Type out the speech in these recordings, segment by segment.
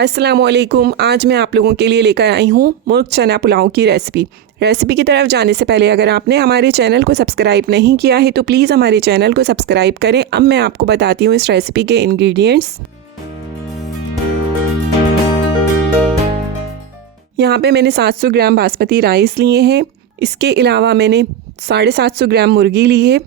अस्सलामुअलैकुम। आज मैं आप लोगों के लिए लेकर आई हूँ मुर्ग चना पुलाव की रेसिपी की तरफ जाने से पहले अगर आपने हमारे चैनल को सब्सक्राइब नहीं किया है तो प्लीज़ हमारे चैनल को सब्सक्राइब करें। अब मैं आपको बताती हूँ इस रेसिपी के इंग्रेडिएंट्स। यहाँ पे मैंने 700 ग्राम बासमती राइस लिए हैं। इसके अलावा मैंने 750 ग्राम मुर्गी ली है,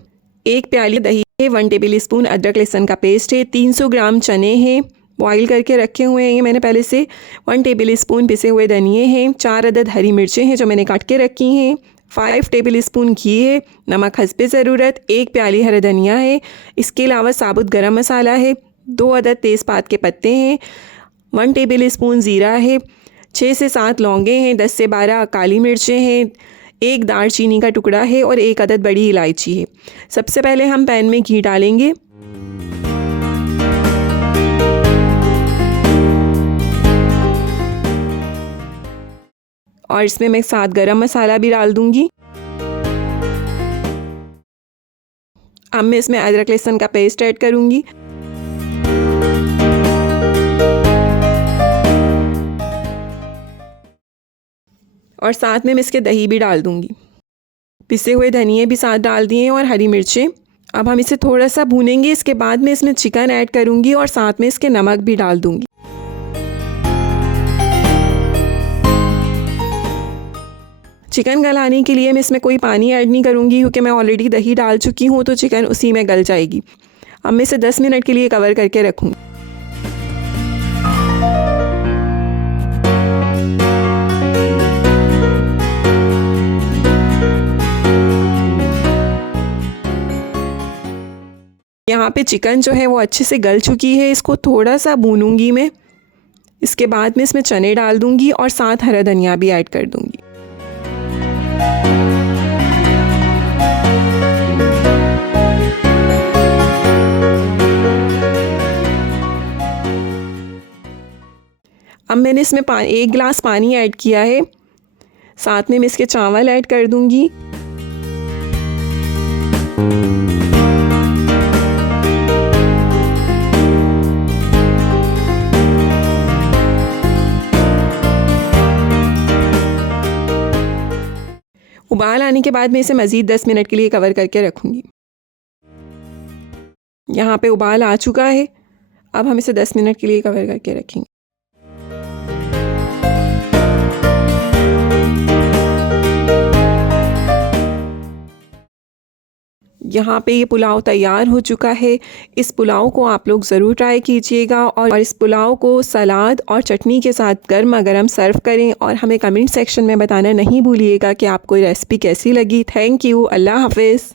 1 प्याली दही है, 1 टेबल स्पून अदरक लहसुन का पेस्ट है, 300 ग्राम चने हैं बॉईल करके रखे हुए हैं ये मैंने पहले से, 1 टेबल स्पून पिसे हुए धनिए हैं, 4 अदद हरी मिर्चें हैं जो मैंने काट के रखी हैं, 5 टेबल स्पून घी है, नमक हस्बे ज़रूरत, 1 प्याली हरा धनिया है। इसके अलावा साबुत गरम मसाला है, 2 अदद तेज़पात के पत्ते हैं, 1 टेबल स्पून ज़ीरा है, 6 से 7 लौंगे हैं, 10 से 12 काली मिर्चें हैं, 1 दालचीनी का टुकड़ा है और 1 अदद बड़ी इलायची है। सबसे पहले हम पैन में घी डालेंगे और इसमें मैं साथ गरम मसाला भी डाल दूंगी। अब मैं इसमें अदरक लहसुन का पेस्ट ऐड करूंगी और साथ में मैं इसके दही भी डाल दूंगी। पिसे हुए धनिए भी साथ डाल दिए और हरी मिर्चें। अब हम इसे थोड़ा सा भूनेंगे। इसके बाद मैं इसमें चिकन ऐड करूंगी और साथ में इसके नमक भी डाल दूंगी। चिकन गलाने के लिए मैं इसमें कोई पानी ऐड नहीं करूंगी क्योंकि मैं ऑलरेडी दही डाल चुकी हूँ तो चिकन उसी में गल जाएगी। अब मैं इसे 10 मिनट के लिए कवर करके रखूँगी। यहाँ पे चिकन जो है वो अच्छे से गल चुकी है। इसको थोड़ा सा भूनूंगी मैं। इसके बाद मैं इसमें चने डाल दूंगी और साथ हरा धनिया भी ऐड कर दूंगी। अब मैंने इसमें 1 गिलास पानी ऐड किया है। साथ में मैं इसके चावल ऐड कर दूंगी। उबाल आने के बाद मैं इसे मज़ीद 10 मिनट के लिए कवर करके रखूँगी। यहाँ पे उबाल आ चुका है। अब हम इसे 10 मिनट के लिए कवर करके रखेंगे। यहाँ पे ये पुलाव तैयार हो चुका है। इस पुलाव को आप लोग ज़रूर ट्राई कीजिएगा और इस पुलाव को सलाद और चटनी के साथ गर्मा गर्म सर्व करें और हमें कमेंट सेक्शन में बताना नहीं भूलिएगा कि आपको रेसिपी कैसी लगी। Thank you. अल्लाह हाफ़िज़।